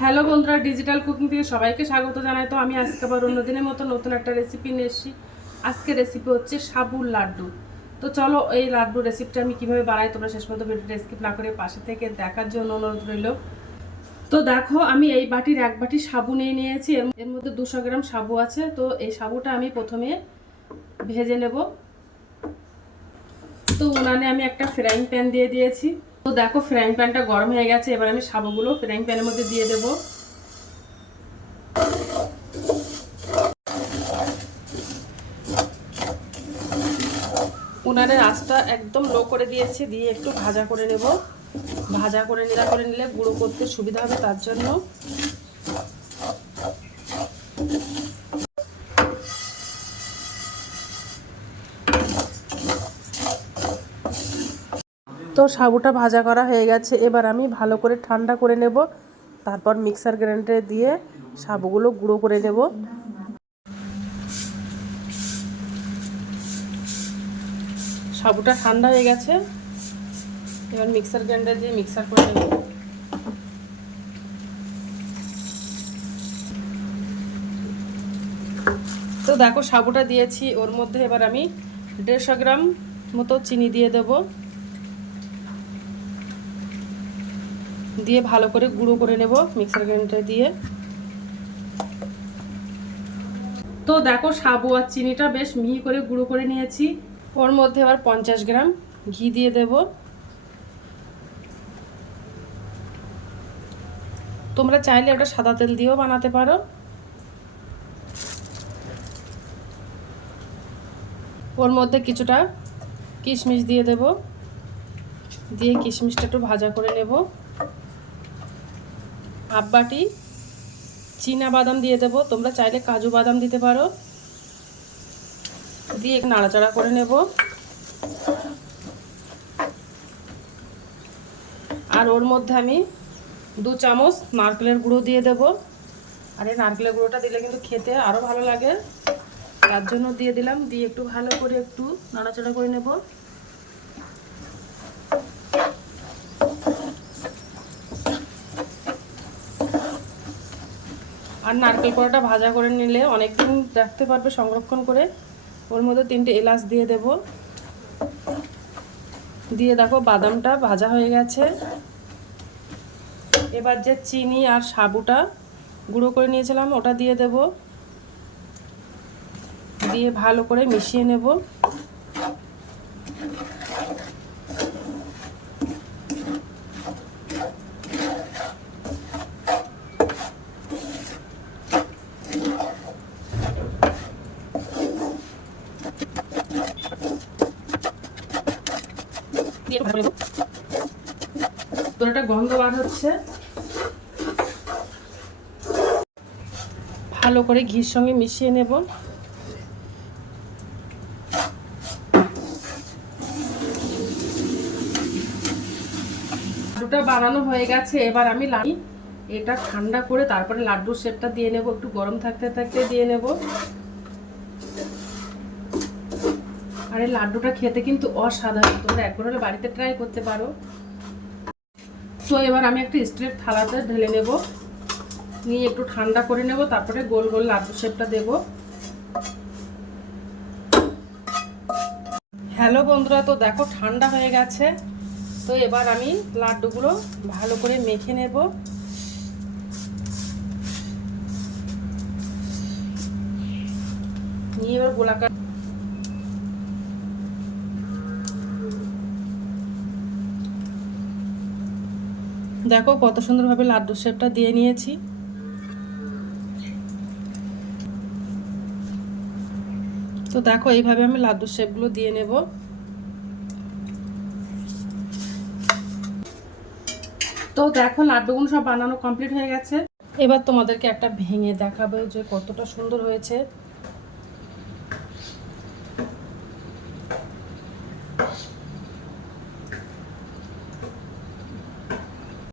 Hello বন্ধুরা, digital cooking থেকে সবাইকে স্বাগত জানাই। তো আমি আজকে আবার অন্যদিনের মতো নতুন একটা রেসিপি নিয়ে এসেছি। আজকে রেসিপি হচ্ছে সাবুর লাড্ডু। তো চলো এই লাড্ডু রেসিপিটা আমি কিভাবে বানাই তোমরা শেষ পর্যন্ত ভিডিওটা স্কিপ না করে পাশে থেকে দেখার জন্য অনুরোধ রইল। তো দেখো আমি এই বাটির এক বাটি সাবু নিয়ে নিয়েছি। এর মধ্যে 200 গ্রাম সাবু আছে। তো এই সাবুটা আমি প্রথমে ভেজে নেব। তো উনানে আমি একটা ফ্রাইং প্যান দিয়ে দিয়েছি। তো দেখো ফ্রাইং প্যানটা গরম হয়ে গেছে। এবার আমি সাবুগুলো ফ্রাইং প্যানের মধ্যে দিয়ে দেবো। উনানের আঁচটা একদম লো করে দিয়েছি, দিয়ে একটু ভাজা করে নেব। ভাজা করে নিলে গুঁড়ো করতে সুবিধা হবে, তার জন্য। তো সাবুটা ভাজা করা হয়ে গেছে। এবার আমি ভালো করে ঠান্ডা করে নেব, তারপর মিক্সার গ্রাইন্ডারে দিয়ে সাবুগুলো গুঁড়ো করে নেব। সাবুটা ঠান্ডা হয়ে গেছে, এবার মিক্সার গ্রাইন্ডার দিয়ে মিক্সার করে নেব। তো দেখো সাবুটা দিয়েছি, ওর মধ্যে এবার আমি 150 গ্রাম মতো চিনি দিয়ে দেব। দিয়ে ভালো করে গুঁড়ো করে নেব মিক্সার গ্রাইন্ডারে দিয়ে। তো দেখো সাবু আর চিনিটা বেশ মিহি করে গুঁড়ো করে নিয়েছি। ওর মধ্যে আবার 50 গ্রাম ঘি দিয়ে দেব। তোমরা চাইলে ওটা সাদা তেল দিয়েও বানাতে পারো। ওর মধ্যে কিছুটা কিশমিশ দিয়ে দেব, দিয়ে কিশমিশটা একটু ভাজা করে নেব। হাফ বাটি চীনা বাদাম দিয়ে দেব, তোমরা চাইলে কাজু বাদাম দিতে পারো। দিয়ে নাড়াচাড়া করে নেব। আর ওর মধ্যে আমি 2 চামচ নারকেলের গুঁড়ো দিয়ে দেব। আর এই নারকেলের গুঁড়োটা দিলে কিন্তু খেতে আরও ভালো লাগে, তার জন্য দিয়ে দিলাম। দিয়ে একটু ভালো করে একটু নাড়াচাড়া করে নেব। আর নারকেল কোড়াটা ভাজা করে নিলে অনেকদিন রাখতে পারবে সংরক্ষণ করে। ওর মধ্যে 3টে এলাচ দিয়ে দেব। দিয়ে দেখো বাদামটা ভাজা হয়ে গেছে। এবার যে চিনি আর সাবুটা গুঁড়ো করে নিয়েছিলাম ওটা দিয়ে দেব। দিয়ে ভালো করে মিশিয়ে নেব। তোর একটা গন্ধ বার হচ্ছে। ভালো করে ঘির সঙ্গে মিশিয়ে নেব। লাড্ডুটা বানানো হয়ে গেছে। এবার আমি এটা ঠান্ডা করে তারপরে লাড্ডুর শেপটা দিয়ে নেব। একটু গরম থাকতে থাকতে দিয়ে নেব। আর এই লাড্ডুটা খেতে কিন্তু অসাধারণ, তোমরা একবার হলে বাড়িতে ট্রাই করতে পারো। তো এবার আমি একটা স্ট্রেট থালাতে ঢেলে নেব, নিয়ে একটু ঠান্ডা করে নেব, তারপরে গোল গোল লাড্ডু শেপটা দেব। হ্যালো বন্ধুরা, তো দেখো ঠান্ডা হয়ে গেছে। তো এবার আমি লাড্ডুগুলো ভালো করে মেখে নেব। নিয়ে এবার গোলাকার দেখো কত সুন্দরভাবে লাড্ডু শেপটা দিয়ে নিয়েছি। তো দেখো এইভাবে আমি লাড্ডু শেপগুলো দিয়ে নেব। তো দেখো লাড্ডুগুলো সব বানানো কমপ্লিট হয়ে গেছে। এবার তোমাদেরকে একটা ভেঙে দেখাবো যে কতটা সুন্দর হয়েছে।